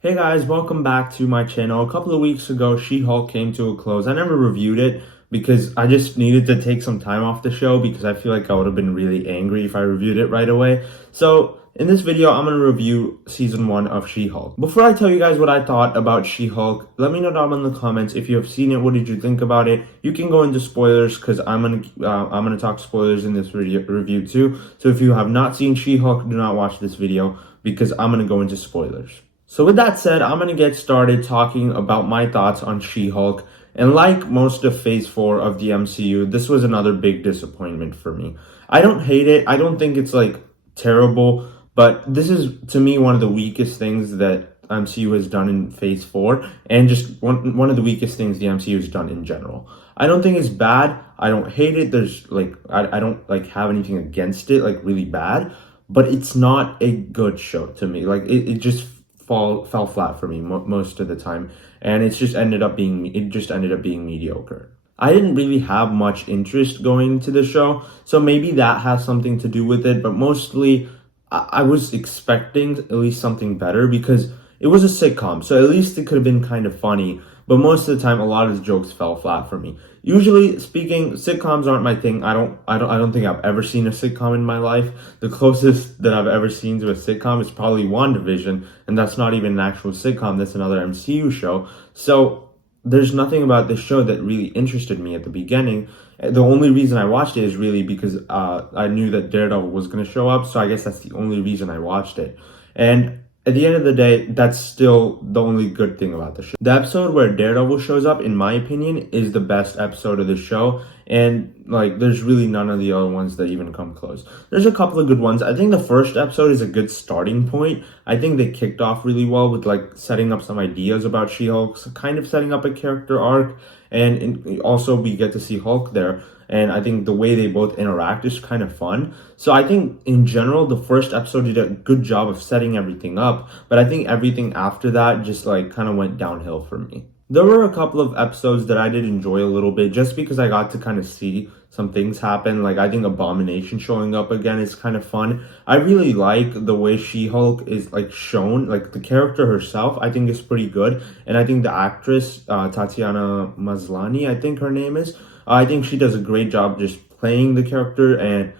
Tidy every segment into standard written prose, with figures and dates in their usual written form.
Hey guys, welcome back to my channel. A couple of weeks ago, She-Hulk came to a close. I never reviewed it because I just needed to take some time off the show because I feel like I would have been really angry if I reviewed it right away. So in this video, I'm going to review season 1 of She-Hulk. Before I tell you guys what I thought about She-Hulk, let me know down in the comments if you have seen it. What did you think about it? You can go into spoilers because I'm gonna talk spoilers in this review too. So if you have not seen She-Hulk, do not watch this video because I'm gonna go into spoilers. So with that said, I'm going to get started talking about my thoughts on She-Hulk. And like most of Phase 4 of the MCU, this was another big disappointment for me. I don't hate it. I don't think it's like terrible, but this is to me one of the weakest things that MCU has done in Phase 4 and just one of the weakest things the MCU has done in general. I don't think it's bad. I don't hate it. There's like I don't like have anything against it like really bad, but it's not a good show to me. Like it just fell flat for me most of the time, and it just ended up being mediocre. I didn't really have much interest going to the show, so maybe that has something to do with it, but mostly I was expecting at least something better because it was a sitcom, so at least it could have been kind of funny, but most of the time a lot of the jokes fell flat for me. Usually speaking, sitcoms aren't my thing. I don't think I've ever seen a sitcom in my life. The closest that I've ever seen to a sitcom is probably WandaVision, and that's not even an actual sitcom, that's another MCU show. So there's nothing about this show that really interested me at the beginning. The only reason I watched it is really because I knew that Daredevil was going to show up, so I guess that's the only reason I watched it. And at the end of the day, that's still the only good thing about the show. The episode where Daredevil shows up, in my opinion, is the best episode of the show. And like, there's really none of the other ones that even come close. There's a couple of good ones. I think the first episode is a good starting point. I think they kicked off really well with like setting up some ideas about She-Hulk, kind of setting up a character arc. And also we get to see Hulk there. And I think the way they both interact is kind of fun. So I think in general, the first episode did a good job of setting everything up, but I think everything after that just like kind of went downhill for me. There were a couple of episodes that I did enjoy a little bit just because I got to kind of see some things happen. Like I think Abomination showing up again is kind of fun. I really like the way She-Hulk is like shown, like the character herself I think is pretty good. And I think the actress, Tatiana Maslany, I think her name is, I think she does a great job just playing the character, and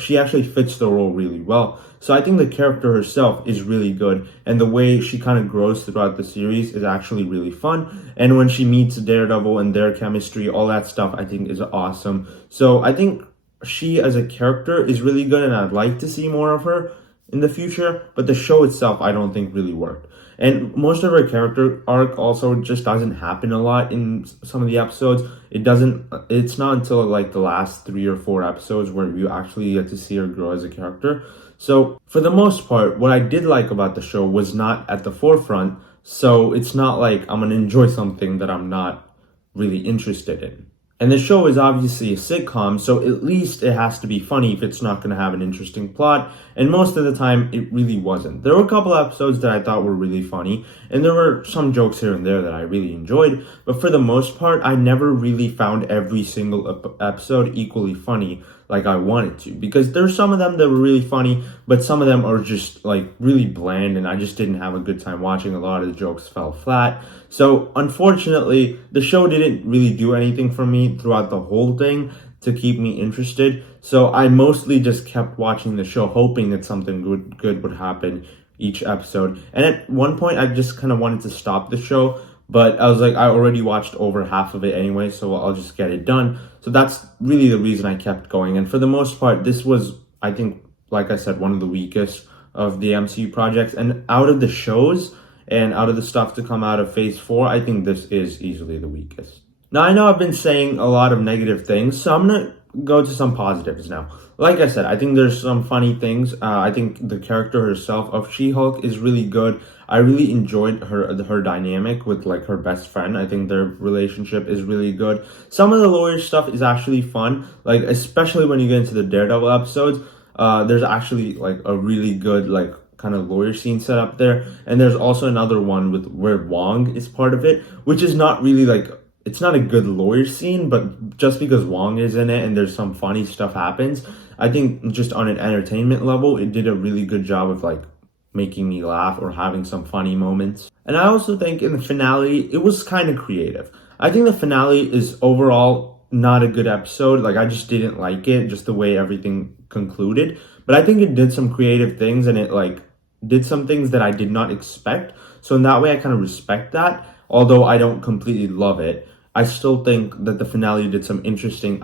she actually fits the role really well. So I think the character herself is really good, and the way she kind of grows throughout the series is actually really fun. And when she meets Daredevil and their chemistry, all that stuff I think is awesome. So I think she as a character is really good, and I'd like to see more of her in the future, but the show itself I don't think really worked. And most of her character arc also just doesn't happen a lot in some of the episodes. It's not until like the last 3 or 4 episodes where you actually get to see her grow as a character. So for the most part, what I did like about the show was not at the forefront. So it's not like I'm going to enjoy something that I'm not really interested in. And the show is obviously a sitcom, so at least it has to be funny if it's not going to have an interesting plot. And most of the time, it really wasn't. There were a couple episodes that I thought were really funny, and there were some jokes here and there that I really enjoyed. But for the most part, I never really found every single episode equally funny like I wanted to. Because there's some of them that were really funny, but some of them are just like really bland, and I just didn't have a good time watching. A lot of the jokes fell flat. So unfortunately, the show didn't really do anything for me throughout the whole thing to keep me interested. So I mostly just kept watching the show, hoping that something good would happen each episode. And at one point, I just kind of wanted to stop the show, but I was like, I already watched over half of it anyway, so I'll just get it done. So that's really the reason I kept going. And for the most part, this was, I think, like I said, one of the weakest of the MCU projects. And out of the shows and out of the stuff to come out of Phase 4, I think this is easily the weakest. Now, I know I've been saying a lot of negative things, so I'm going to go to some positives now. Like I said, I think there's some funny things. I think the character herself of She-Hulk is really good. I really enjoyed her dynamic with like her best friend. I think their relationship is really good. Some of the lawyer stuff is actually fun, like especially when you get into the Daredevil episodes. There's actually like a really good like kind of lawyer scene set up there, and there's also another one with where Wong is part of it, which is not really like, it's not a good lawyer scene, but just because Wong is in it and there's some funny stuff happens, I think just on an entertainment level, it did a really good job of like making me laugh or having some funny moments. And I also think in the finale, it was kind of creative. I think the finale is overall not a good episode. Like, I just didn't like it, just the way everything concluded. But I think it did some creative things, and it like did some things that I did not expect. So in that way, I kind of respect that. Although I don't completely love it, I still think that the finale did some interesting.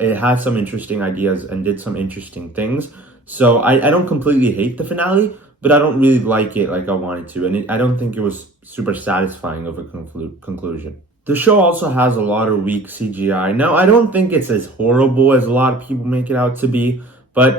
It had some interesting ideas and did some interesting things. So I don't completely hate the finale, but I don't really like it like I wanted to, and I don't think it was super satisfying of a conclusion. The show also has a lot of weak CGI. Now, I don't think it's as horrible as a lot of people make it out to be, but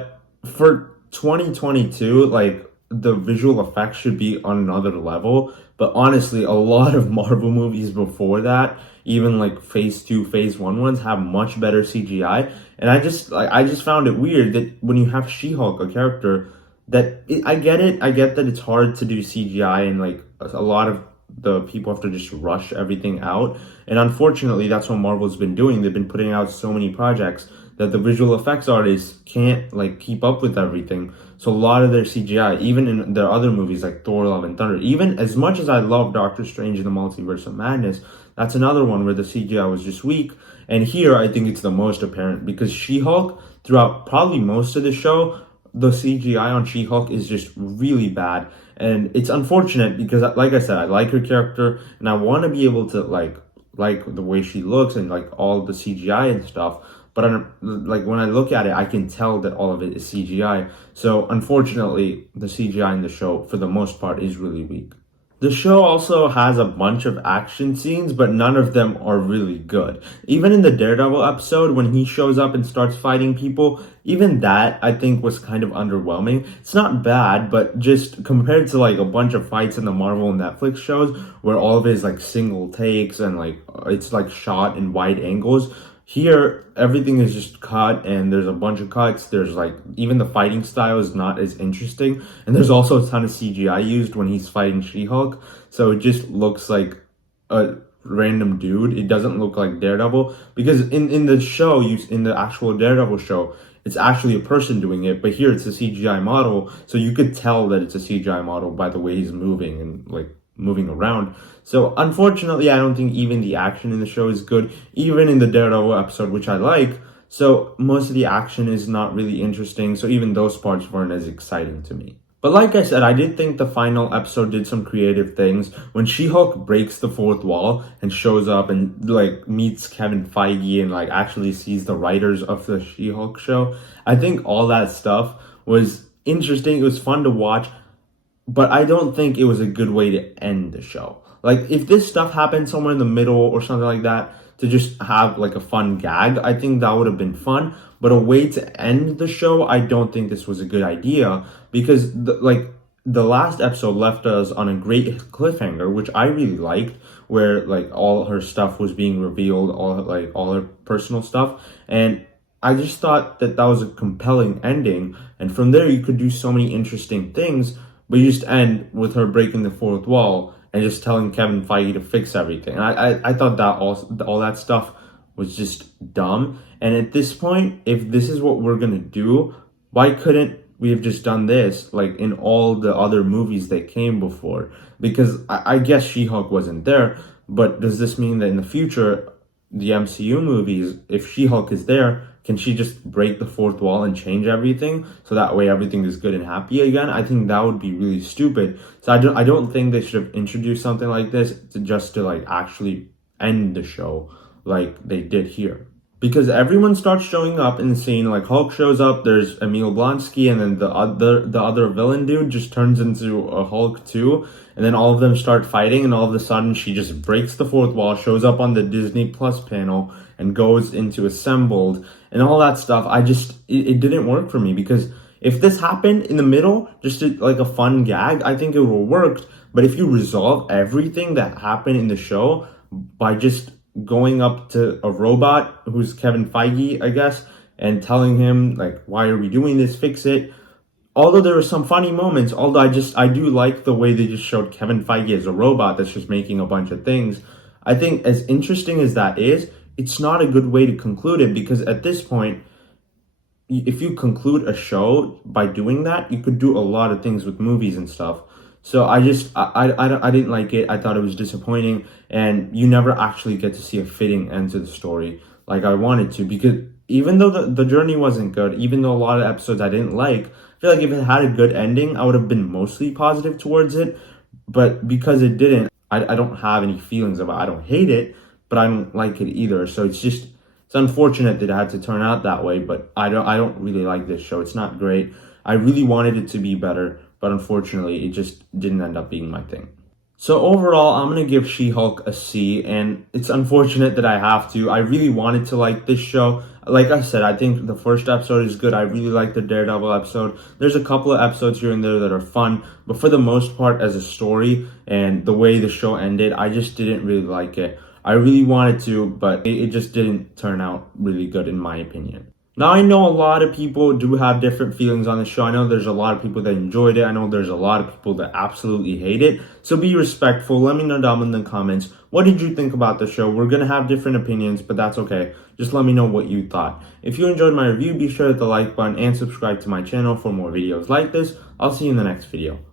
for 2022, like, the visual effects should be on another level. But honestly, a lot of Marvel movies before that, even like Phase 2, Phase 1 ones, have much better CGI. And I just found it weird that when you have She-Hulk, a character I get it. I get that it's hard to do CGI, and like a lot of the people have to just rush everything out. And unfortunately, that's what Marvel's been doing. They've been putting out so many projects that the visual effects artists can't like keep up with everything. So a lot of their CGI, even in their other movies like Thor: Love and Thunder, even as much as I love Doctor Strange in the Multiverse of Madness, that's another one where the CGI was just weak. And here, I think it's the most apparent because She-Hulk, throughout probably most of the show, the CGI on She-Hulk is just really bad. And it's unfortunate because, like I said, I like her character and I want to be able to like the way she looks and like all the CGI and stuff. But like when I look at it, I can tell that all of it is CGI. So unfortunately, the CGI in the show, for the most part, is really weak. The show also has a bunch of action scenes, but none of them are really good. Even in the Daredevil episode, when he shows up and starts fighting people, even that I think was kind of underwhelming. It's not bad, but just compared to like a bunch of fights in the Marvel and Netflix shows, where all of it is like single takes and like it's like shot in wide angles, here, everything is just cut and there's a bunch of cuts. There's like, even the fighting style is not as interesting. And there's also a ton of CGI used when he's fighting She-Hulk. So it just looks like a random dude. It doesn't look like Daredevil. Because in the show, in the actual Daredevil show, it's actually a person doing it. But here it's a CGI model. So you could tell that it's a CGI model by the way he's moving and like moving around. So unfortunately, I don't think even the action in the show is good, even in the Daredevil episode, which I like. So most of the action is not really interesting. So even those parts weren't as exciting to me. But like I said, I did think the final episode did some creative things. When She-Hulk breaks the fourth wall and shows up and like meets Kevin Feige and like actually sees the writers of the She-Hulk show, I think all that stuff was interesting. It was fun to watch. But I don't think it was a good way to end the show. Like, if this stuff happened somewhere in the middle or something like that, to just have like a fun gag, I think that would have been fun. But a way to end the show, I don't think this was a good idea because the last episode left us on a great cliffhanger, which I really liked, where like all her stuff was being revealed, all her personal stuff, and I just thought that was a compelling ending. And from there, you could do so many interesting things. But you just end with her breaking the fourth wall and just telling Kevin Feige to fix everything. And I thought that all that stuff was just dumb. And at this point, if this is what we're going to do, why couldn't we have just done this like in all the other movies that came before? Because I guess She-Hulk wasn't there. But does this mean that in the future, the MCU movies, if She-Hulk is there, can she just break the fourth wall and change everything so that way everything is good and happy again? I think that would be really stupid. So I don't think they should have introduced something like this to like actually end the show like they did here. Because everyone starts showing up in the scene, like Hulk shows up, there's Emil Blonsky, and then the other villain dude just turns into a Hulk too, and then all of them start fighting, and all of a sudden she just breaks the fourth wall, shows up on the Disney Plus panel, and goes into Assembled, and all that stuff. It didn't work for me, because if this happened in the middle, just like a fun gag, I think it would have worked. But if you resolve everything that happened in the show by just going up to a robot who's Kevin Feige, I guess, and telling him like, why are we doing this? Fix it. Although there were some funny moments, although I do like the way they just showed Kevin Feige as a robot that's just making a bunch of things. I think as interesting as that is, it's not a good way to conclude it, because at this point, if you conclude a show by doing that, you could do a lot of things with movies and stuff. So I didn't like it. I thought it was disappointing, and you never actually get to see a fitting end to the story like I wanted to, because even though the journey wasn't good, even though a lot of episodes I didn't like, I feel like if it had a good ending, I would have been mostly positive towards it. But because it didn't, I don't have any feelings about it. I don't hate it, but I don't like it either. So it's unfortunate that it had to turn out that way, but I don't really like this show. It's not great. I really wanted it to be better, but unfortunately it just didn't end up being my thing. So overall, I'm gonna give She-Hulk a C, and it's unfortunate that I have to. I really wanted to like this show. Like I said, I think the first episode is good. I really like the Daredevil episode. There's a couple of episodes here and there that are fun, but for the most part, as a story and the way the show ended, I just didn't really like it. I really wanted to, but it just didn't turn out really good in my opinion. Now, I know a lot of people do have different feelings on the show. I know there's a lot of people that enjoyed it. I know there's a lot of people that absolutely hate it. So be respectful. Let me know down in the comments. What did you think about the show? We're going to have different opinions, but that's okay. Just let me know what you thought. If you enjoyed my review, be sure to hit the like button and subscribe to my channel for more videos like this. I'll see you in the next video.